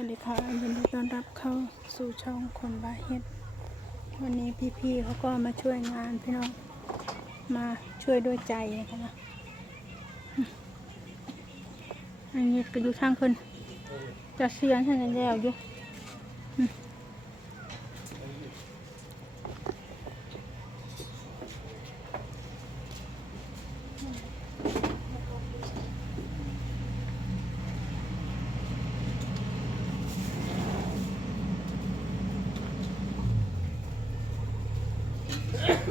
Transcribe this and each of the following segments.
วัสดีค่ะยินดีต้อนรับเข้าสู่ช่องคนบาเฮ็ดวันนี้พี่ๆเขาก็มาช่วยงานพี่น้องมาช่วยด้วยใจนะคะนะอันนี้ก็อยู่ทางคนจะเสียนท่านแล้วอยู่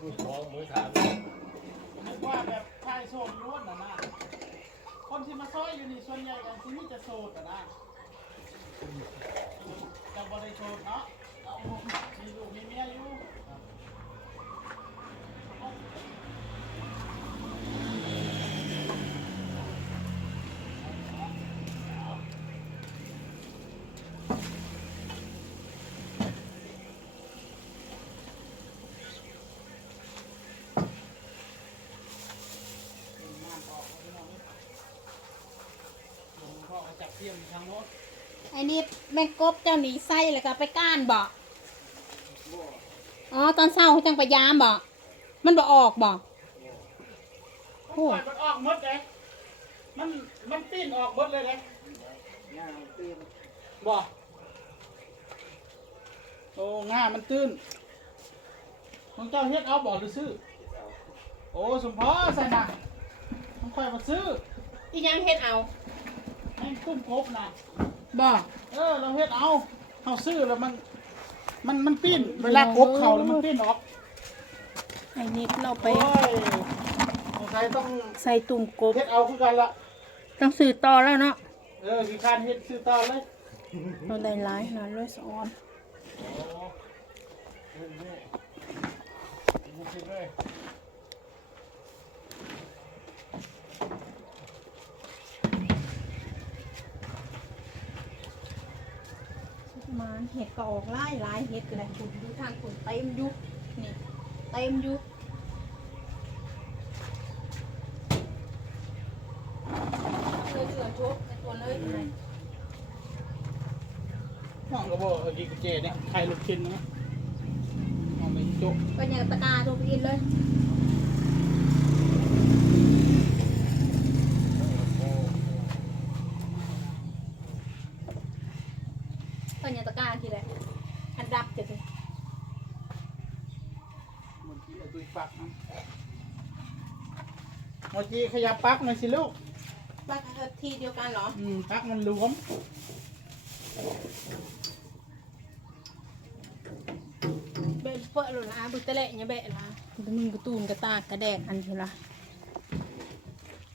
มือสองมือสามนึกว่าแบบชายโสดล้วนนะนะคนที่มาซอยอยู่นี่ส่วนใหญ่กันที่นี่จะโสดนะจะบริโสดเนาะมีลูกมีเมียอยู่ พ่อจับเที ยมทางโน้นไอ้นี่แม่กบเจ้าหนีไส้แล้วก็ไปก้านบ่อ๋อตอนเศร้าจังไปยามบ่มันบ่ออกบ่โอ้ยมันออกหมดเลยมันมันปีนออกหมดเลยเลยบ่โอ้ง่ามันตื้นของเจ้าเฮ็ดเอาบ่หรือซื้อ โอ้สมพอใส่นะต้องค่อยมาซื้ออียังเฮ็ดเอา ให้คุ้มครบนะบ่เออเราเฮ็ดเอาเอาซื้อแล้วมัน มันมันปิ้นเวลากบเข่าแล้วมันปิ้นออกไอ้นิดเราไปโอ้ยสงสัยต้องใส่ตุ่มกบ เฮ็ดเอาคือกันละต้องสื่อต่อแล้วเนาะเออคือการเฮ็ดซื้อต่อเลยเราได้หลายนะร้อยสอน มาเห็ดก็ออกไล่ไล่เห็ดก็ได้คุณดูทางคุณเต็มยุนี่เต็มยุเลยเดือชุบในตัวเลยห้องก็บอกกีกเจเนี่ยไข่ลูกชิ้นนะเอาไปจุกก็ยังตะกาทุกอินเลย ก็ยังตะกากี่เลยอันดับจะสิเมื่อกี้เอาตุยปักนะเมื่อกี้ขยับปลักหน่อยสิลูกรักทีเดียวกันเหรอ อืมปลักมันหลวมเบะเปอะหล่นละบุตะเละเนี่ยเบะละมึงกระตูนกระตากกระแดกอันทีละว่าจะอ้องเลยจ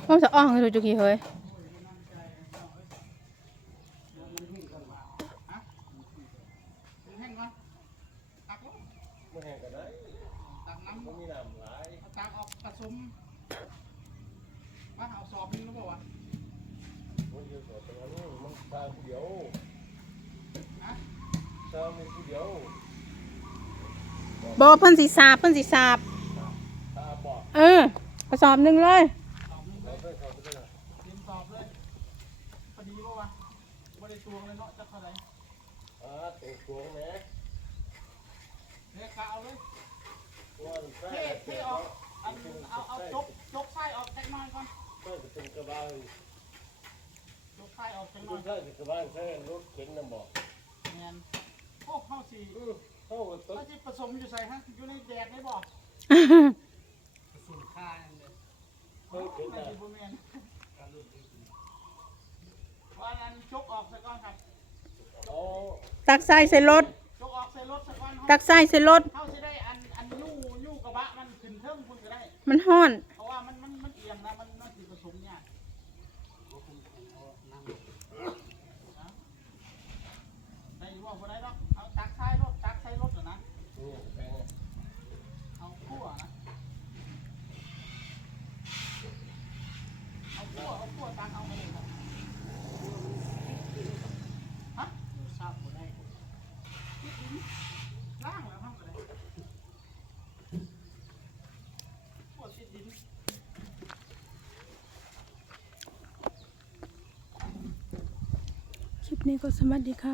ุกี้เฮ้ย แห้งก่อนตักลง ไม่แห้งกันได้ ตักน้ำ มันมีน้ำหลาย เอา ตักออกผสมว่าเอาสอบนึงแล้วบอกว่ามันอยู่ต่อตรงนั้นมันสร้าเดียวฮะสร้างมีผู้เดียวบอกเพิ่นสีสาบเพิ่นสีสาบเออกระสอบหนึ่งเลย ม่ได้ตวงเลยเนาะจะกเท่าไหร่เออติดวงเหม่เฮ้ยขาเอาเลยท้เท่เท่ออกเอาเอาจกจกไส้ออกแค่น้อยก่อนเพื่อนเป็นกระบะจกไส้ออกแค่น้อยเพื่อนเป็นกระบะใช้รถเข็นน่ะบอกงั้นโอ้เข้าสีเข้ากับต้น เขาสิผสมอยู่ใส่ฮะอยู่ในแดดได้บ่ผสมข้าวเนเด้ข้ยเข็นน่ะ บ่แม่น ก่ะก่อนตักใส่ใส่รถ ชกออกใส่รถซะก่อนตักใส่ใส่รถมันห้อน นี้ก็สวัสดีค่ะ